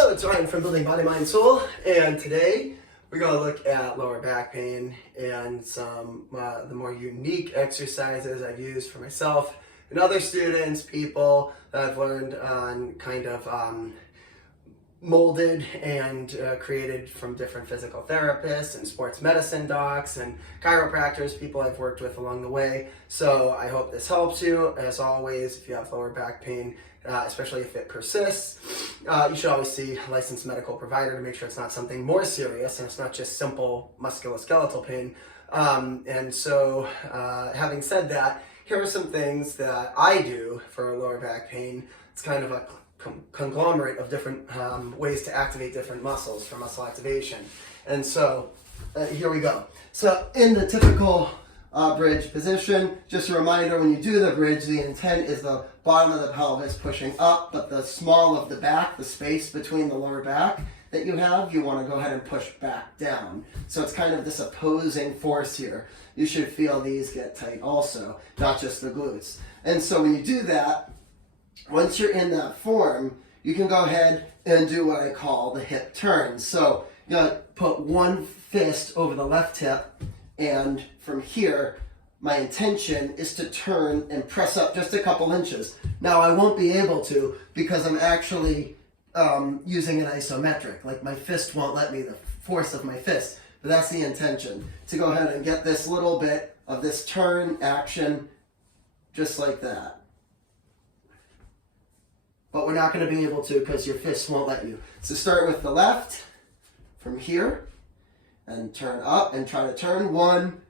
Hello, it's Ryan from Building Body, Mind, Soul, and today we're going to look at lower back pain and some the more unique exercises I've used for myself and other students, people that I've learned on kind of molded and created from different physical therapists and sports medicine docs and chiropractors, people I've worked with along the way. So I hope this helps you. As always, if you have lower back pain, especially if it persists, you should always see a licensed medical provider to make sure it's not something more serious and it's not just simple musculoskeletal pain. Having said that, here are some things that I do for lower back pain. It's kind of a conglomerate of different ways to activate different muscles for muscle activation. And so here we go. So in the typical bridge position, just a reminder, when you do the bridge, the intent is the bottom of the pelvis pushing up, but the small of the back, the space between the lower back that you have, you want to go ahead and push back down. So it's kind of this opposing force here. You should feel these get tight also, not just the glutes. And so when you do that, once you're in that form, you can go ahead and do what I call the hip turn. So you gotta put one fist over the left hip, and from here, my intention is to turn and press up just a couple inches. Now I won't be able to because I'm actually using an isometric. Like my fist won't let me, the force of my fist. But that's the intention, to go ahead and get this little bit of this turn action just like that. But we're not going to be able to because your fist won't let you. So start with the left from here and turn up and try to turn. 1,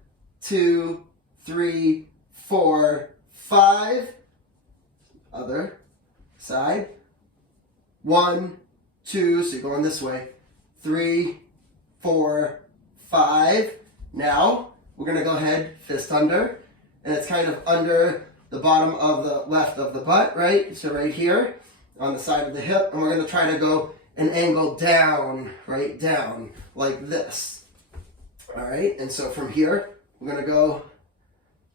2, 3, 4, 5. Other side. 1, 2, so you're going this way. 3, 4, 5. Now we're going to go ahead, fist under, and it's kind of under the bottom of the left of the butt, right? So right here on the side of the hip, and we're going to try to go an angle down, right down, like this. All right, and so from here, we're going to go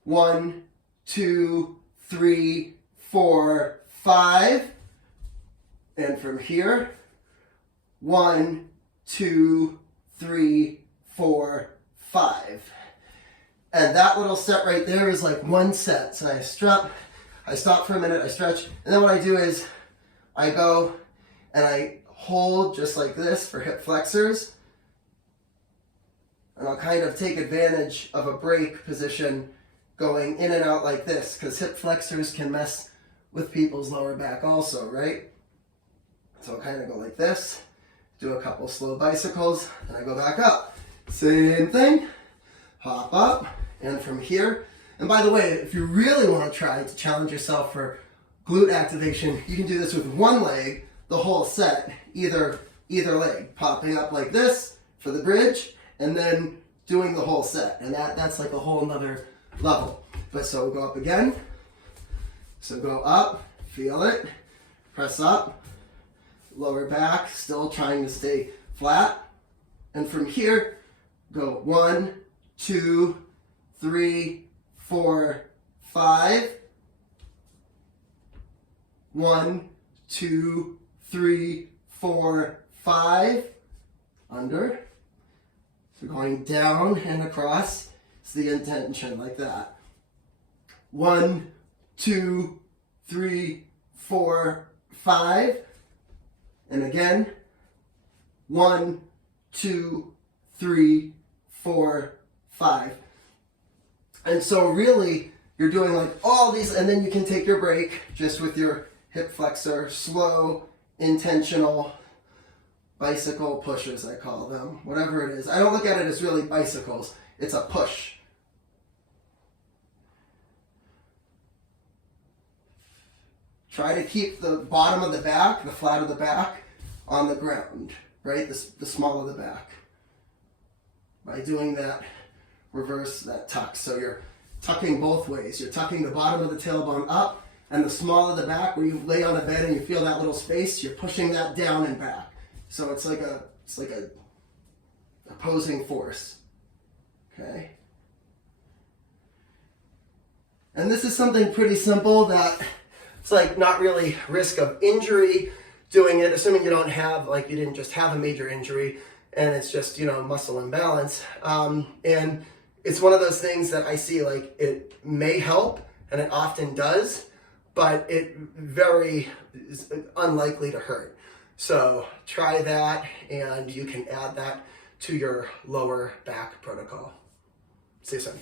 1, 2, 3, 4, 5. And from here, 1, 2, 3, 4, 5. And that little set right there is like one set. So I stop for a minute, I stretch, and then what I do is I go and I hold just like this for hip flexors. And I'll kind of take advantage of a break position going in and out like this, because hip flexors can mess with people's lower back also, right? So I'll kind of go like this, do a couple slow bicycles, and I go back up. Same thing, hop up, and from here. And by the way, if you really want to try to challenge yourself for glute activation, you can do this with one leg, the whole set, either leg, popping up like this for the bridge, and then doing the whole set. And that's like a whole nother level. But so we'll go up again. So go up, feel it, press up, lower back, still trying to stay flat. And from here, go 1, 2, 3, 4, 5. 1, 2, 3, 4, 5. Under. So going down and across is the intention, like that. 1, 2, 3, 4, 5. And again, 1, 2, 3, 4, 5. And so really, you're doing like all these, and then you can take your break just with your hip flexor, slow, intentional bicycle pushes, I call them, whatever it is. I don't look at it as really bicycles. It's a push. Try to keep the bottom of the back, the flat of the back, on the ground, right? The small of the back. By doing that, reverse that tuck. So you're tucking both ways. You're tucking the bottom of the tailbone up, and the small of the back, where you lay on a bed and you feel that little space, you're pushing that down and back. So it's like a opposing force. Okay? And this is something pretty simple that it's like not really risk of injury doing it, assuming you don't have, like, you didn't just have a major injury and it's just, you know, muscle imbalance. And it's one of those things that I see, like, it may help, and it often does, but it very is unlikely to hurt. So try that, and you can add that to your lower back protocol. See you soon.